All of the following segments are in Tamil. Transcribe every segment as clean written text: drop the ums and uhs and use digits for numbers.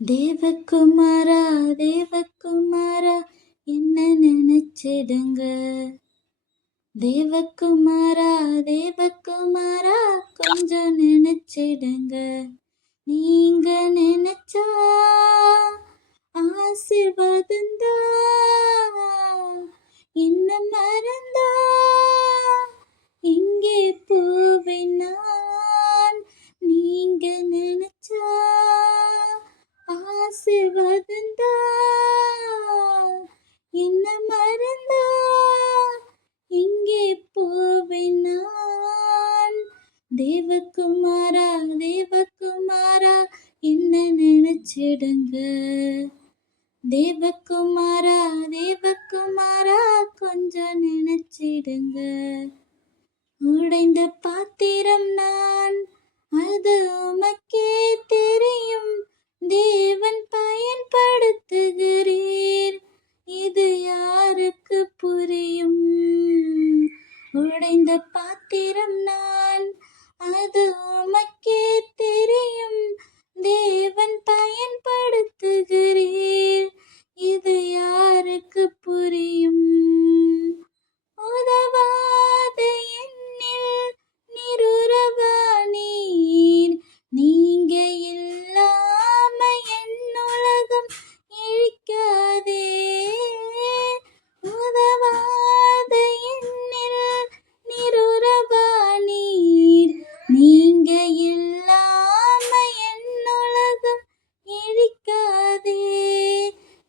தேவகுமாரா தேவகுமாரா என்ன நினைச்சிடுங்க. தேவகுமாரா தேவகுமாரா கொஞ்சம் நினைச்சிடுங்க. நீங்க நினைச்சா ஆசீர்வாதந்தா, என்ன மறந்தா இங்கே போவேன் நான். நீங்க நினைச்சா ஆசீர்வாதந்தா, என்ன மறந்தா இங்கே போவேன் நான். தேவகுமாரா தேவகுமாரா என்ன நினைச்சிடுங்க. தேவகுமாரா தேவகுமாரா கொஞ்சம் நினைச்சிடுங்க. உடைந்த பாத்திரம் நான், அது உமக்கே தெரியும். தேவன் பயன்படுத்துகிறீர், இது யாருக்கு புரியும். உடைந்த பாத்திரம் நான், அது உமக்கே தெரியும். தேவன் பயன்படுத்துகிறீர், இது யாருக்கு புரியும். உதவாத என்னில் நிருரவானீர், நீங்க இல்லாம என் உலகம் இழிக்காதே. உதவாத என்னில் நிருரவானீர், நீங்க இல்லாம என் உலகம் இழிக்காதே.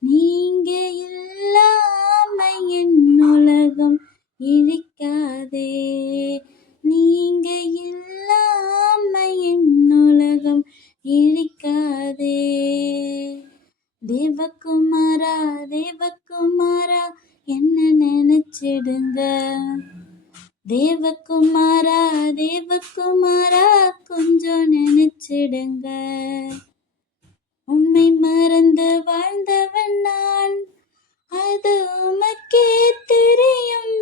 நீங்க இல்லாம என் உலகம் இழிக்காதே. நீங்க இல்லாம என் உலகம் இழிக்காதே. தேவகுமாரா தேவகுமாரா என்ன நினைச்சிடுங்க. தேவகுமாரா தேவகுமாரா கொஞ்சம் நினைச்சிடுங்க. உம்மை மறந்து வாழ்ந்தவன் நான், அது உமக்கே தெரியும்.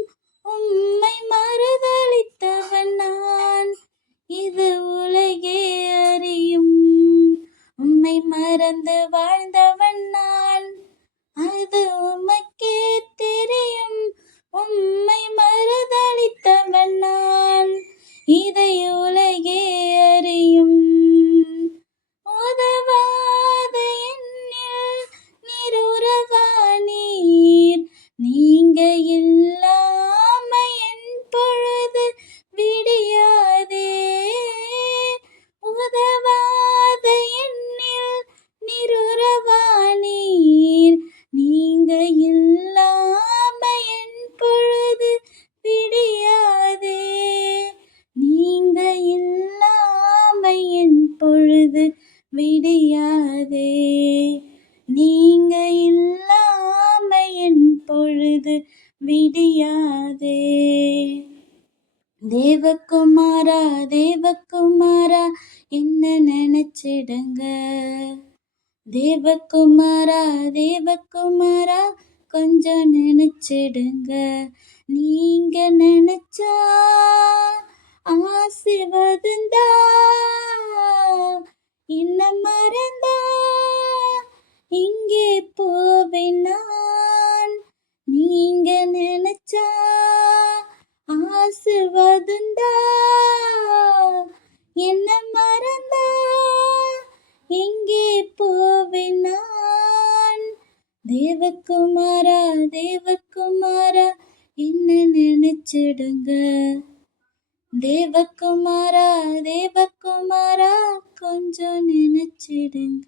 உம்மை மறுதலித்தவன் நான், இது உலகே அறியும். உம்மை மறந்து வாழ்ந்தவன் நான், அது உமக்கே தெரியும். உம்மை மறுதலித்தவன் நான், இதை உலகே அறியும். உதவாத என்னில் நிருரவானீர், நீங்க இல்லாம என் பொழுது விடியாதே. உதவாத என்னில் நிருரவானீர், நீங்க இல்லாம என் பொழுது விடியாதே. நீங்க இல்லாம என் பொழுது விடியாதே. நீங்க இல்லாம என் பொழுது விடியாதே. தேவகுமாரா தேவகுமாரா என்ன நினைச்சிடுங்க. தேவகுமாரா தேவகுமாரா கொஞ்சம் நினைச்சிடுங்க. நீங்க நினைச்சா ஆசீர்வாதந்தா, என்ன மறந்தா இங்கே போவேன் நான். நீங்க நினைச்சா ஆசீர்வாதந்தா, என்ன மறந்தா எங்கே போவேன் நான். தேவகுமாரா தேவகுமாரா என்ன நினைச்சிடுங்க. தேவகுமாரா தேவகுமாரா கொஞ்சம் நினைச்சிடுங்க.